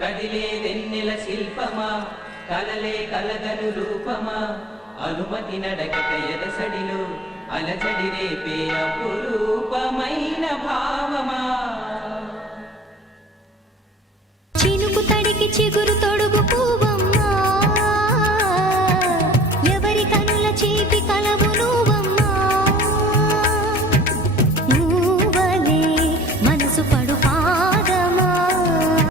కదిలే వెన్నెల శిల్పమా కలలే కలగను రూపమా అనుమతి నడకట ఎదసడిలో అలజడి రేపే అపురూపమైన భావమా చినుకు తడికి చిగురు